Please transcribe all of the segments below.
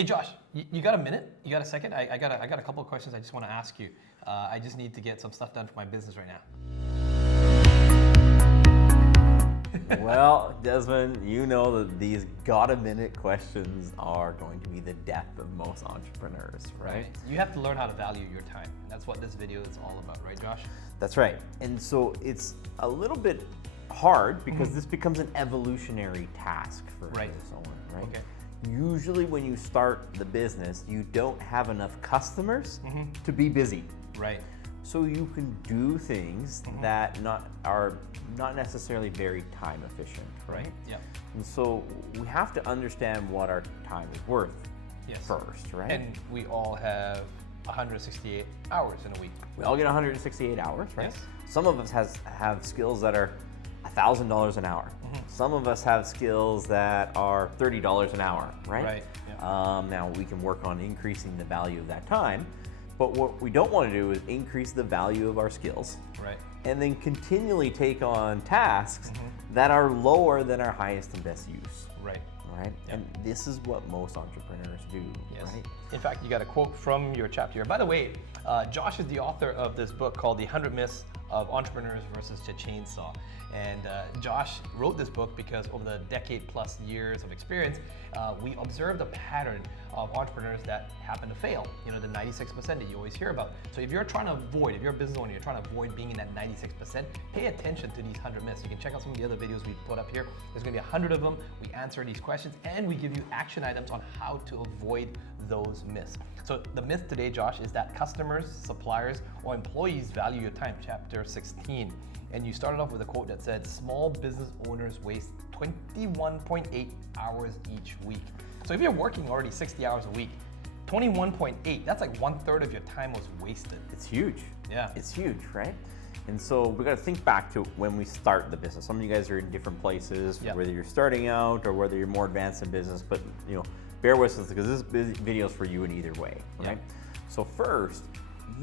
Hey Josh, you got a minute? You got a second? I got a couple of questions I just want to ask you. I just need to get some stuff done for my business right now. Well, Desmond, you know that these got-a-minute questions are going to be the death of most entrepreneurs, right? You have to learn how to value your time. And that's what this video is all about, right, Josh? That's right. And so it's a little bit hard because this becomes an evolutionary task for a business owner, right? Okay. Usually when you start the business, you don't have enough customers to be busy. Right. So you can do things that are not necessarily very time efficient, right? Yeah. And so we have to understand what our time is worth first, right? And we all have 168 hours in a week. We all get 168 hours, right? Yes. Some of us have skills that are $1,000 an hour. Some of us have skills that are $30 an hour, right? Right. Yeah. Now we can work on increasing the value of that time, but what we don't want to do is increase the value of our skills, Right. and then continually take on tasks that are lower than our highest and best use. Right. Right? Yep. And this is what most entrepreneurs do, Yes. right? In fact, you got a quote from your chapter here. By the way, Josh is the author of this book called The 100 Myths of Entrepreneurs versus the Chainsaw. And Josh wrote this book because over the decade plus years of experience, we observed a pattern of entrepreneurs that happen to fail. You know, the 96% that you always hear about. So if you're trying to avoid, if you're a business owner, you're trying to avoid being in that 96%, pay attention to these 100 myths. You can check out some of the other videos we put up here. There's gonna be 100 of them. We answer these questions and we give you action items on how to avoid those myths. So the myth today, Josh, is that customers, suppliers, or employees value your time, chapter 16. And you started off with a quote that said, small business owners waste 21.8 hours each week. So if you're working already 60 hours a week, 21.8, that's like 1/3 of your time was wasted. It's huge. Yeah. It's huge, right? And so we got to think back to when we start the business. Some of you guys are in different places, whether you're starting out or whether you're more advanced in business, but you know, bear with us because this video is for you in either way, right? So first,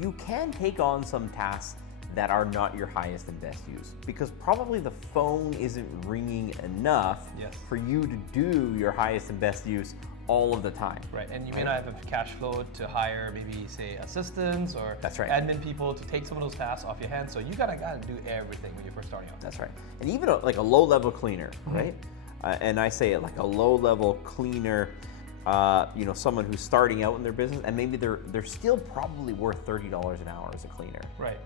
you can take on some tasks that are not your highest and best use because probably the phone isn't ringing enough for you to do your highest and best use all of the time. Right, and you may not have enough cash flow to hire maybe say assistants or admin people to take some of those tasks off your hands. So you gotta do everything when you're first starting out. That's right. And even like a low-level cleaner, right? And I say it like a low-level cleaner, you know, someone who's starting out in their business, and maybe they're still probably worth $30 an hour as a cleaner.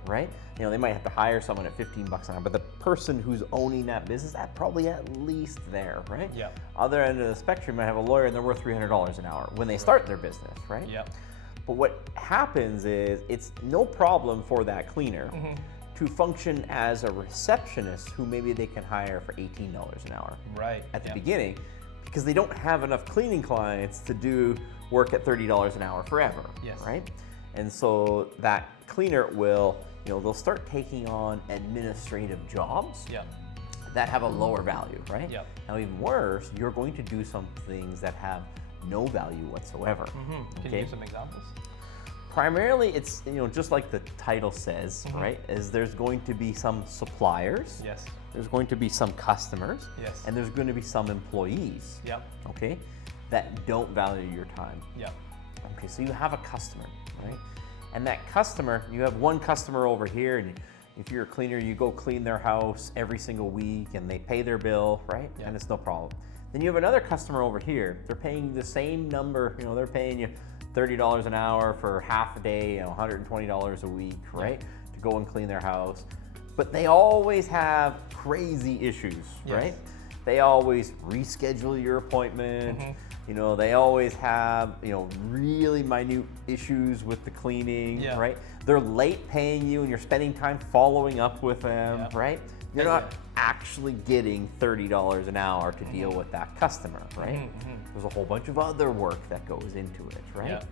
Right? You know, they might have to hire someone at $15 an hour, but the person who's owning that business, that's probably at least there, right? Yeah. Other end of the spectrum, might have a lawyer and they're worth $300 an hour when they start their business, right? Yeah. But what happens is it's no problem for that cleaner to function as a receptionist who maybe they can hire for $18 an hour at the beginning, because they don't have enough cleaning clients to do work at $30 an hour forever, right? And so that cleaner will, you know, they'll start taking on administrative jobs that have a lower value, right? Now even worse, you're going to do some things that have no value whatsoever. Can you give some examples? Primarily, it's, you know, just like the title says, right, is there's going to be some suppliers, there's going to be some customers, and there's going to be some employees, okay, that don't value your time. Okay, so you have a customer, right? And that customer, you have one customer over here, and if you're a cleaner, you go clean their house every single week and they pay their bill, right? And it's no problem. Then you have another customer over here, they're paying the same number, you know, they're paying you $30 an hour for half a day, you know, $120 a week, right? To go and clean their house. But they always have crazy issues, right? They always reschedule your appointment. You know, they always have, you know, really minute issues with the cleaning, right? They're late paying you and you're spending time following up with them, right? You're not actually getting $30 an hour to deal with that customer, right? There's a whole bunch of other work that goes into it, right?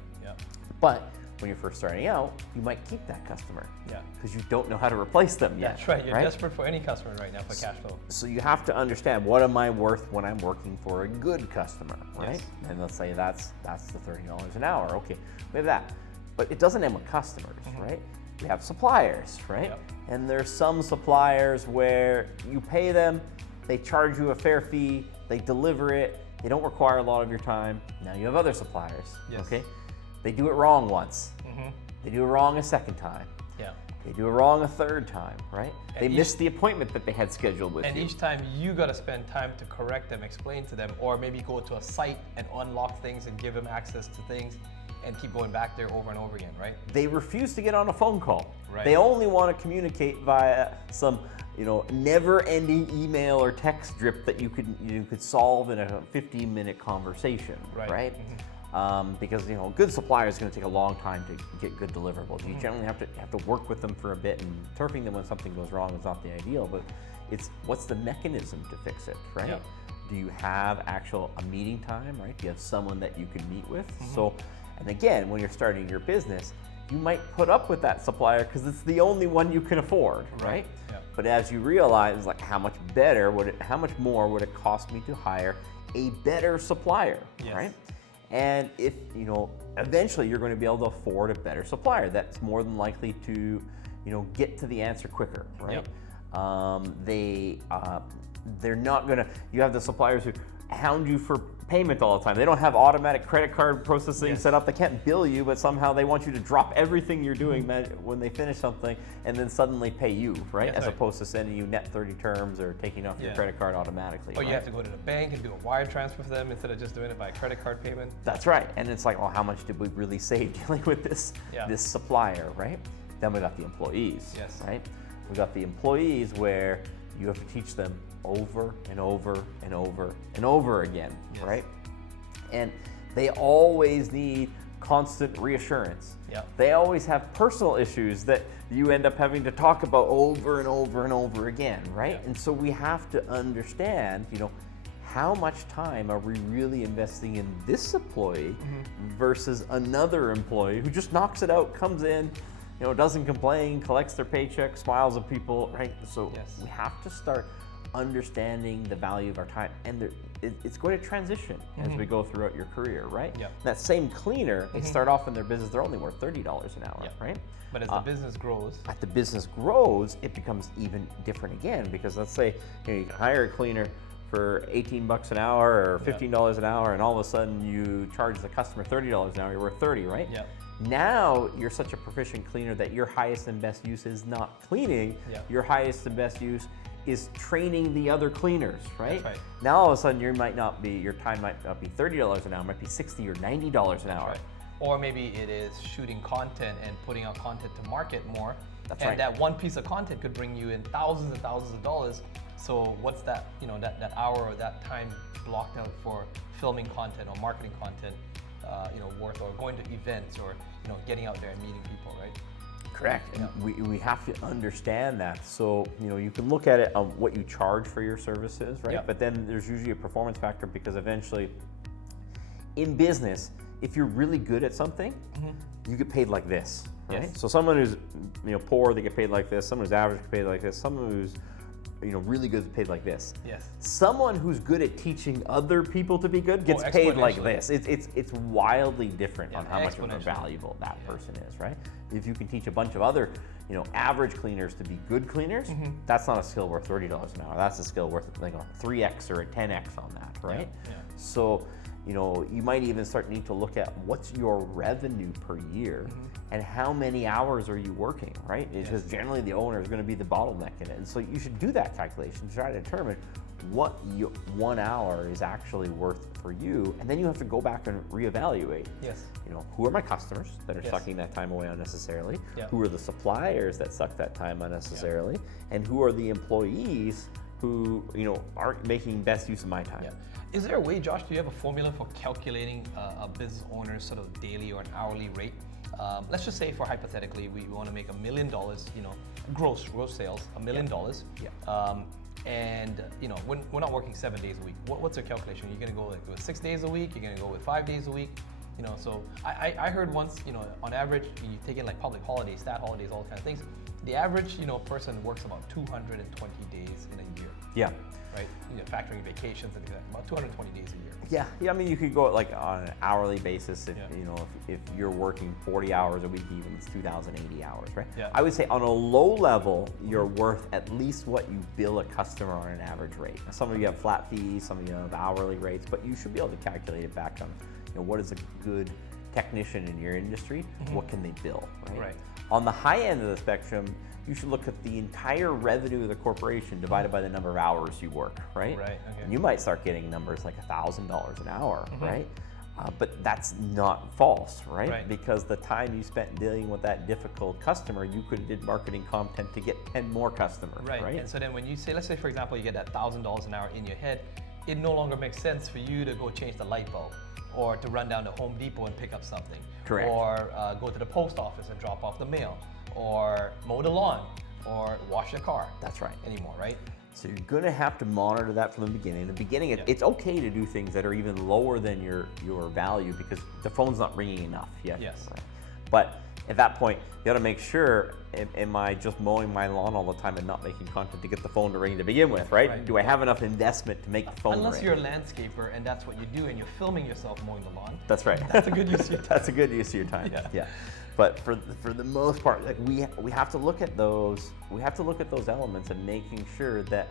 But when you're first starting out, you might keep that customer because you don't know how to replace them yet. That's right. You're desperate for any customer right now for cash flow. So you have to understand, what am I worth when I'm working for a good customer, right? And let's say that's the $30 an hour. Okay, we have that. But it doesn't end with customers, right? We have suppliers, right? And there's some suppliers where you pay them, they charge you a fair fee, they deliver it, They don't require a lot of your time. Now you have other suppliers, Yes. okay? They do it wrong once. They do it wrong a second time. Yeah. They do it wrong a third time, right? And they miss the appointment that they had scheduled with you. And each time you got to spend time to correct them, explain to them, or maybe go to a site and unlock things and give them access to things and keep going back there over and over again, right? They refuse to get on a phone call. Right. They only want to communicate via some, never-ending email or text drip that you could solve in a 15-minute conversation, right? Because good suppliers are going to take a long time to get good deliverables. You generally have to work with them for a bit, and turfing them when something goes wrong is not the ideal. But it's what's the mechanism to fix it, right? Yep. Do you have a meeting time, right? Do you have someone that you can meet with? So, and again, when you're starting your business, you might put up with that supplier because it's the only one you can afford, right? Yep. But as you realize, like, how much more would it cost me to hire a better supplier, right? And if, eventually you're going to be able to afford a better supplier that's more than likely to, get to the answer quicker, right? Yep. They're not going to, you have the suppliers who hound you for payment all the time. They don't have automatic credit card processing set up. They can't bill you, but somehow they want you to drop everything you're doing when they finish something and then suddenly pay you, right? As opposed to sending you net 30 terms or taking off your credit card automatically. Or you have to go to the bank and do a wire transfer for them instead of just doing it by a credit card payment. That's right. And it's like, well, how much did we really save dealing with this supplier, right? Then we got the employees, right? We got the employees where you have to teach them over and over and over and over again, right? And they always need constant reassurance. They always have personal issues that you end up having to talk about over and over and over again, right? And so we have to understand, how much time are we really investing in this employee versus another employee who just knocks it out, comes in, doesn't complain, collects their paycheck, smiles at people, right? So we have to start understanding the value of our time, and it's going to transition as we go throughout your career, right? That same cleaner, they start off in their business, they're only worth $30 an hour, right? But as the business grows, it becomes even different again, because let's say you can hire a cleaner for $18 an hour or $15 an hour, and all of a sudden you charge the customer $30 an hour, you're worth 30, right? Now you're such a proficient cleaner that your highest and best use is not cleaning, your highest and best use is training the other cleaners, right? Now all of a sudden your time might not be $30 an hour, it might be $60 or $90 an hour. Or maybe it is shooting content and putting out content to market more. That one piece of content could bring you in thousands and thousands of dollars. So what's that, that hour or that time blocked out for filming content or marketing content, worth, or going to events, or getting out there and meeting people, right? Correct. And we have to understand that. So, you can look at it on what you charge for your services, right? But then there's usually a performance factor, because eventually in business, if you're really good at something, you get paid like this, right? So someone who's poor, they get paid like this. Someone who's average gets paid like this. Someone who's really good is paid like this. Someone who's good at teaching other people to be good gets paid like this. It's wildly different on how much more valuable that person is, right? If you can teach a bunch of other, average cleaners to be good cleaners, that's not a skill worth $30 an hour. That's a skill worth like a 3x or a 10x on that, right? So, you might even need to look at what's your revenue per year and how many hours are you working, right? Because generally the owner is going to be the bottleneck in it. And so you should do that calculation to try to determine what 1 hour is actually worth for you. And then you have to go back and reevaluate. Who are my customers that are sucking that time away unnecessarily? Who are the suppliers that suck that time unnecessarily? And who are the employees who aren't making best use of my time? Is there a way, Josh, do you have a formula for calculating a business owner's sort of daily or an hourly rate? Let's just say, for hypothetically, we want to make $1 million, gross sales, $1 million. And we're not working 7 days a week. What's your calculation? You're going to go with 6 days a week? You're going to go with 5 days a week? So I heard once, on average, you take in like public holidays, stat holidays, all kinds of things. the average person works about 220 days in a year. Yeah. Right? Factoring vacations and that, about 220 days a year. Yeah. I mean, you could go like on an hourly basis. If if you're working 40 hours a week, even it's 2,080 hours, right? Yeah. I would say on a low level, you're worth at least what you bill a customer on an average rate. Now, some of you have flat fees, some of you have hourly rates, but you should be able to calculate it back on what is a good technician in your industry, what can they bill, right? On the high end of the spectrum, you should look at the entire revenue of the corporation divided by the number of hours you work, right? Okay. And you might start getting numbers like $1,000 an hour, right? But that's not false, right? Because the time you spent dealing with that difficult customer, you could have did marketing content to get 10 more customers, right? And so then when you say, let's say for example, you get that $1,000 an hour in your head, it no longer makes sense for you to go change the light bulb, or to run down to Home Depot and pick up something. Correct. Or go to the post office and drop off the mail, or mow the lawn, or wash your car. That's right. Anymore, right? So you're going to have to monitor that from the beginning. In the beginning, it's okay to do things that are even lower than your value because the phone's not ringing enough yet. Yes. Right? But at that point, you got to make sure, am I just mowing my lawn all the time and not making content to get the phone to ring to begin with, right? Do I have enough investment to make the phone ring? Unless you're a landscaper and that's what you do and you're filming yourself mowing the lawn. That's right. That's a good use of your time. That's a good use of your time. Yeah. But for the most part, like we have to look at those. We have to look at those elements and making sure that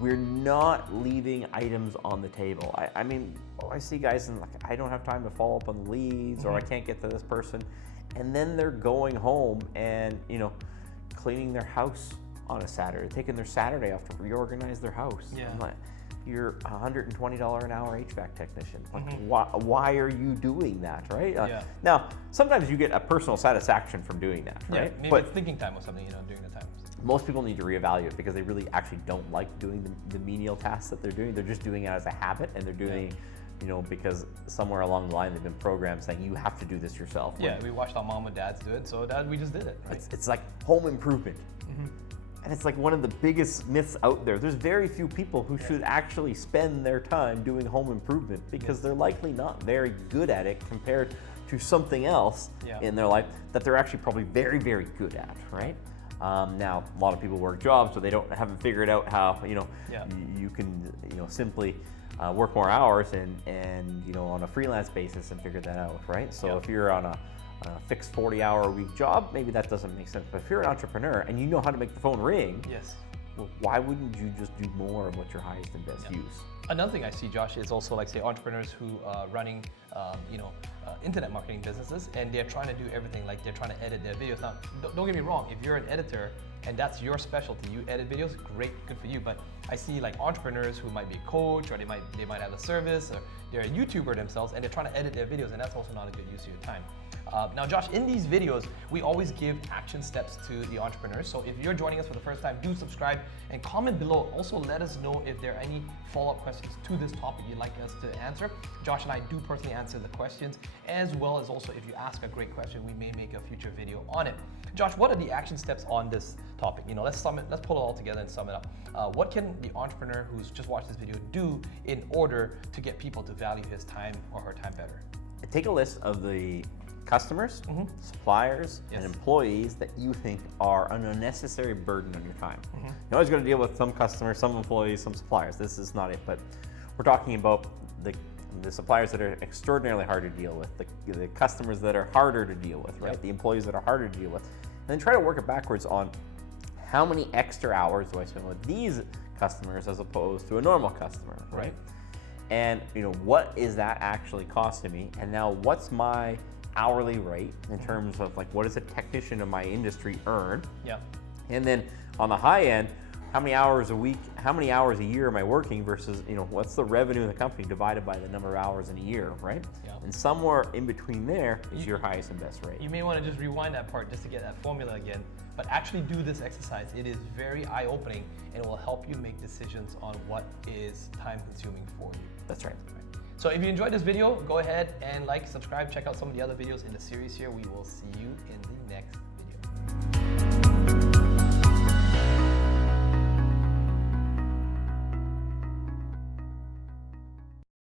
we're not leaving items on the table. I mean, I see guys and like I don't have time to follow up on the leads, or I can't get to this person, and then they're going home and cleaning their house on a Saturday, taking their Saturday off to reorganize their house. Yeah. I'm like, you're $120 an hour HVAC technician. Like, why are you doing that, right? Now, sometimes you get a personal satisfaction from doing that, right? Yeah, maybe it's thinking time or something, during the time. Most people need to reevaluate because they really actually don't like doing the menial tasks that they're doing. They're just doing it as a habit, and they're doing because somewhere along the line they've been programmed saying you have to do this yourself. Yeah, we watched our mom and dads do it, so we just did it, right? It's like home improvement. And it's like one of the biggest myths out there. There's very few people who should actually spend their time doing home improvement because they're likely not very good at it compared to something else in their life that they're actually probably very, very good at, right? Now, a lot of people work jobs, so they haven't figured out how you can simply work more hours and on a freelance basis and figure that out, right? So if you're on a fixed 40-hour-a-week job, maybe that doesn't make sense. But if you're an entrepreneur and you know how to make the phone ring, well, why wouldn't you just do more of what's your highest and best use? Another thing I see, Josh, is also like say entrepreneurs who are running, internet marketing businesses, and they're trying to do everything. Like they're trying to edit their videos. Now, don't get me wrong. If you're an editor and that's your specialty, you edit videos, great, good for you. But I see like entrepreneurs who might be a coach, or they might have a service, or they're a YouTuber themselves, and they're trying to edit their videos, and that's also not a good use of your time. Now, Josh, in these videos, we always give action steps to the entrepreneurs. So if you're joining us for the first time, do subscribe and comment below. Also, let us know if there are any follow-up questions to this topic you'd like us to answer. Josh and I do personally answer the questions, as well as also if you ask a great question, we may make a future video on it. Josh, what are the action steps on this topic? Let's pull it all together and sum it up. What can the entrepreneur who's just watched this video do in order to get people to value his time or her time better? Take a list of the customers, suppliers, and employees that you think are an unnecessary burden on your time. You're always going to deal with some customers, some employees, some suppliers. This is not it, but we're talking about the suppliers that are extraordinarily hard to deal with, the customers that are harder to deal with, right? The employees that are harder to deal with. And then try to work it backwards on how many extra hours do I spend with these customers as opposed to a normal customer, right? And what is that actually costing me? And now what's my hourly rate in terms of like what does a technician in my industry earn? And then on the high end, how many hours a week, how many hours a year am I working versus what's the revenue of the company divided by the number of hours in a year, right? And somewhere in between there is your highest and best rate. You may want to just rewind that part just to get that formula again, but actually do this exercise. It is very eye-opening and it will help you make decisions on what is time-consuming for you. That's right. So if you enjoyed this video, go ahead and like, subscribe, check out some of the other videos in the series here. We will see you in the next video.